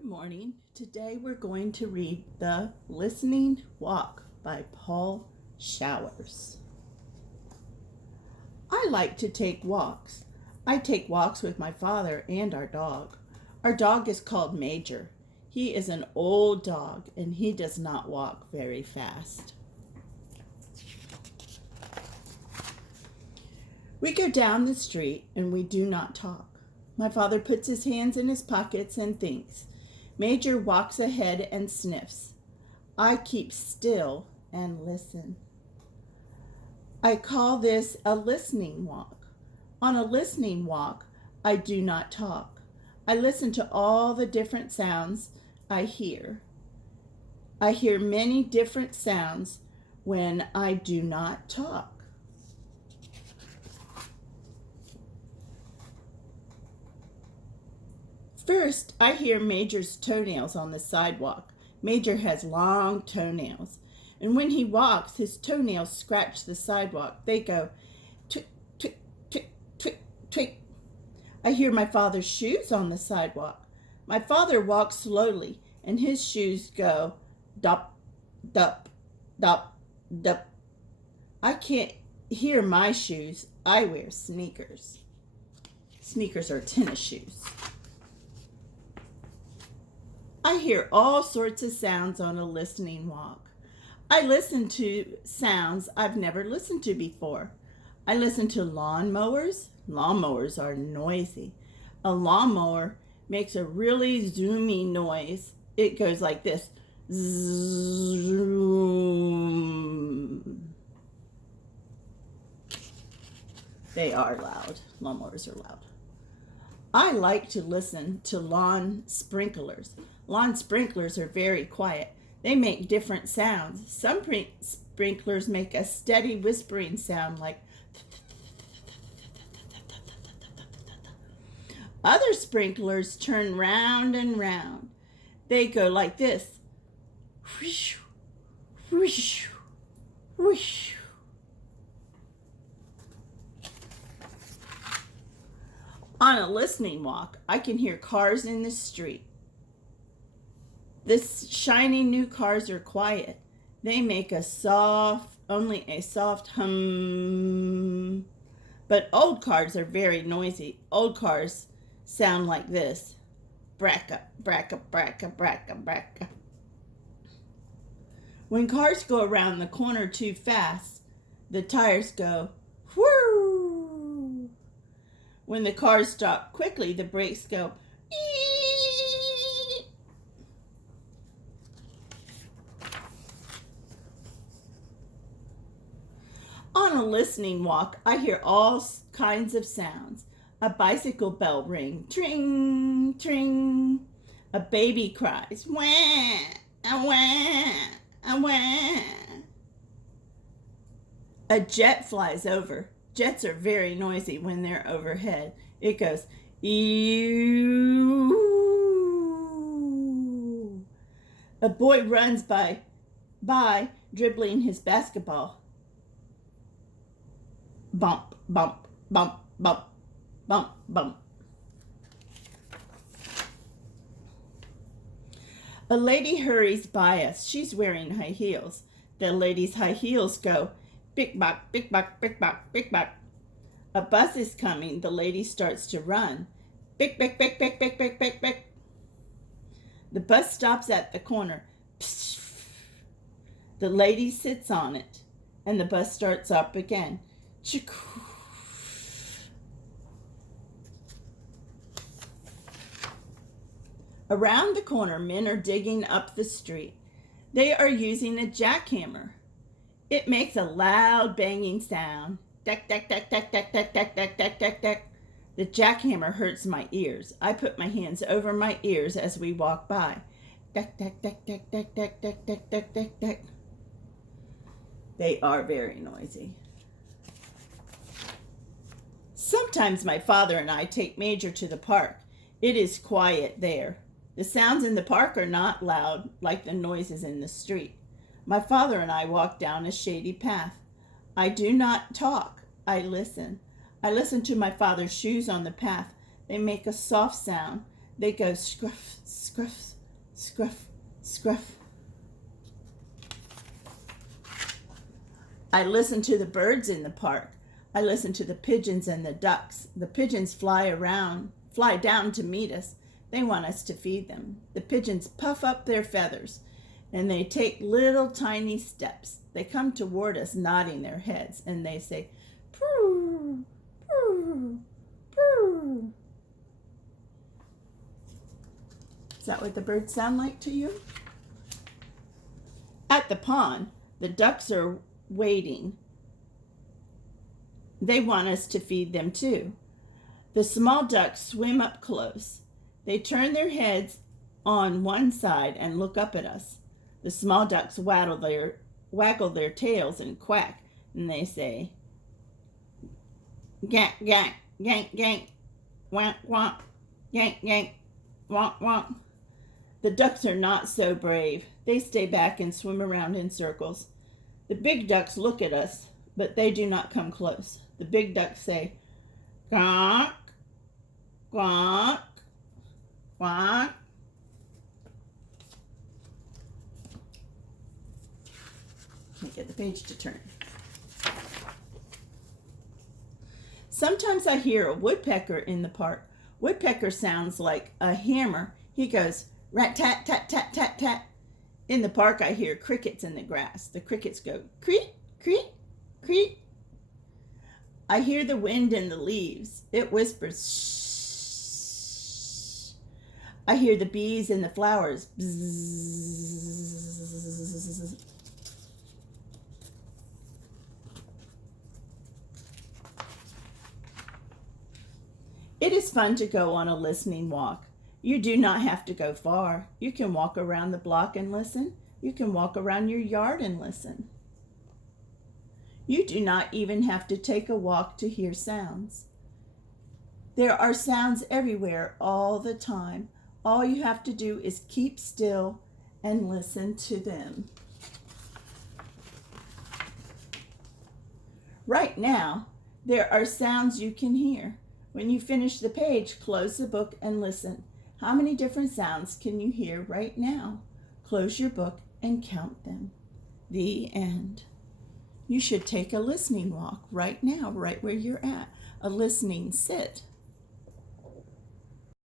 Good morning. Today we're going to read The Listening Walk by Paul Showers. I like to take walks. I take walks with my father and our dog. Our dog is called Major. He is an old dog and he does not walk very fast. We go down the street and we do not talk. My father puts his hands in his pockets and thinks. Major walks ahead and sniffs. I keep still and listen. I call this a listening walk. On a listening walk, I do not talk. I listen to all the different sounds I hear. I hear many different sounds when I do not talk. First, I hear Major's toenails on the sidewalk. Major has long toenails, and when he walks, his toenails scratch the sidewalk. They go twick, twick, twick, twick, twick. I hear my father's shoes on the sidewalk. My father walks slowly, and his shoes go dop, dop, dop, dop. I can't hear my shoes. I wear sneakers. Sneakers are tennis shoes. I hear all sorts of sounds on a listening walk. I listen to sounds I've never listened to before. I listen to lawnmowers. Lawnmowers are noisy. A lawnmower makes a really zoomy noise. It goes like this. Zoom. They are loud. Lawnmowers are loud. I like to listen to lawn sprinklers. Lawn sprinklers are very quiet. They make different sounds. Some sprinklers make a steady whispering sound like other sprinklers turn round and round. They go like this. Whoosh, whoosh, whoosh. On a listening walk, I can hear cars in the street. The shiny new cars are quiet. They make only a soft hum. But old cars are very noisy. Old cars sound like this. Bracka, bracka, bracka, bracka, bracka. When cars go around the corner too fast, the tires go whoo. When the cars stop quickly, the brakes go ee. On a listening walk, I hear all kinds of sounds. A bicycle bell ring, tring, tring. A baby cries, wah, wah, wah. A jet flies over. Jets are very noisy when they're overhead. It goes, ew. A boy runs by dribbling his basketball. Bump, bump, bump, bump, bump, bump. A lady hurries by us. She's wearing high heels. The lady's high heels go, bick bock, bick bock, bick bock, bick bock. A bus is coming. The lady starts to run. Bick, bick, bick, bick, bick, bick, bick, bick. The bus stops at the corner. Psh. The lady sits on it, and the bus starts up again. Around the corner, men are digging up the street. They are using a jackhammer. It makes a loud banging sound. Deck, deck, deck, deck, deck, deck, deck, deck, deck, deck, deck. The jackhammer hurts my ears. I put my hands over my ears as we walk by. Deck, deck, deck, deck, deck, deck, deck, deck, deck, deck, deck. They are very noisy. Sometimes my father and I take Major to the park. It is quiet there. The sounds in the park are not loud like the noises in the street. My father and I walk down a shady path. I do not talk. I listen. I listen to my father's shoes on the path. They make a soft sound. They go scruff, scruff, scruff, scruff. I listen to the birds in the park. I listen to the pigeons and the ducks. The pigeons fly down to meet us. They want us to feed them. The pigeons puff up their feathers, and they take little tiny steps. They come toward us, nodding their heads, and they say, purr, purr, purr. Is that what the birds sound like to you? At the pond, the ducks are waiting. They want us to feed them too. The small ducks swim up close. They turn their heads on one side and look up at us. The small ducks waggle their tails and quack, and they say, gank, gank, gank, gank, wonk, wonk, gank, gank, wonk, wonk. The ducks are not so brave. They stay back and swim around in circles. The big ducks look at us, but they do not come close. The big ducks say, quack, quack, quack. Can't get the page to turn. Sometimes I hear a woodpecker in the park. Woodpecker sounds like a hammer. He goes rat-tat-tat-tat-tat-tat. In the park, I hear crickets in the grass. The crickets go creak, creak, creak. I hear the wind in the leaves. It whispers shh. I hear the bees in the flowers. Bzzz. It is fun to go on a listening walk. You do not have to go far. You can walk around the block and listen. You can walk around your yard and listen. You do not even have to take a walk to hear sounds. There are sounds everywhere all the time. All you have to do is keep still and listen to them. Right now, there are sounds you can hear. When you finish the page, close the book and listen. How many different sounds can you hear right now? Close your book and count them. The end. You should take a listening walk right now, right where you're at. A listening sit.